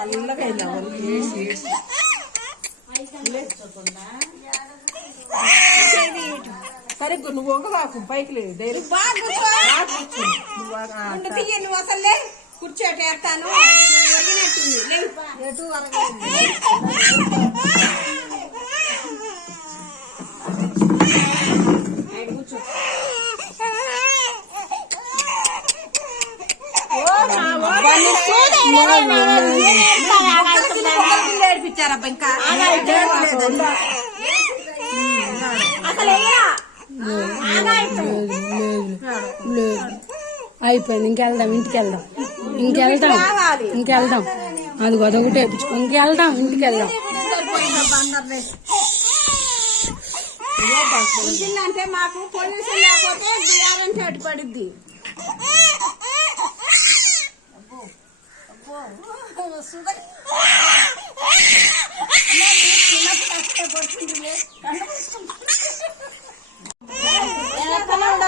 చల్లగా సరిగ్గా నువ్వు వంగవాకు పైకి లేదు నువ్వు అసలే కూర్చోటి వేస్తాను కూర్చో ఏడిపించారబ్బా ఇంకా అయిపోయింది. ఇంకెళ్దాం, ఇంకెళ్దాం అది అదొకటి వేయించుకో. ఇంకెళ్దాం, ఇంటికి వెళ్దాం. అంటే మాకు పోలీసులు లేకపోతే గ్యారెంటీ అటు పడుద్ది.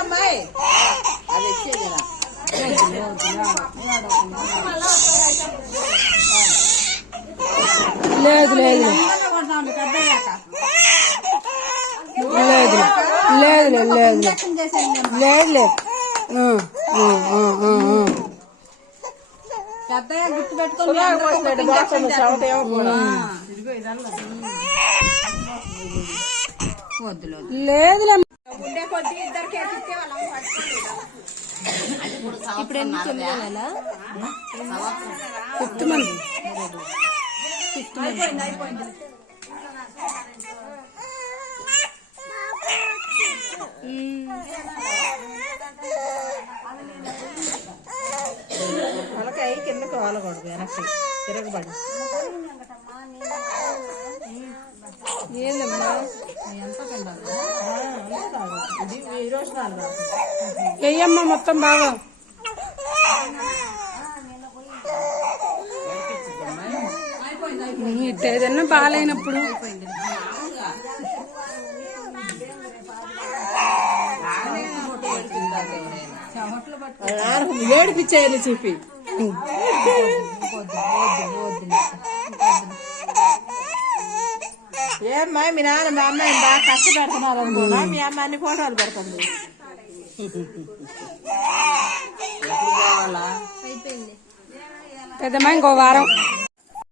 అమ్మాయి అది వచ్చే కదా లేదు లేదు లేదు లేదు లేదు లేదు లేదు పెద్దగా గుర్తు పెట్టుకుని లేదులే. ఉండే కొద్ది ఇద్దరికి ఎక్కితే వాళ్ళని ఇప్పుడు ఎన్ని 9 ఫిఫ్త్ మంత్ అయిపోయింది. తలకాయ కిందకి వాలకూడదు, వెనక్కి తిరగబడి. ఏందమ్మా ఇది విరోచనాలు ఏయమ్మా మొత్తం బాగా ఏదన్నా బాగాలేనప్పుడు ఏడిపించాయని చెప్పి ఏమ్మా మీ నాన్న మీ అమ్మాయిని బాగా కష్టపెడుతున్నారు అనుకున్నా, మీ అమ్మ అన్ని ఫోటోలు పెడుతుంది. పెద్దమ్మ ఇంకో వారం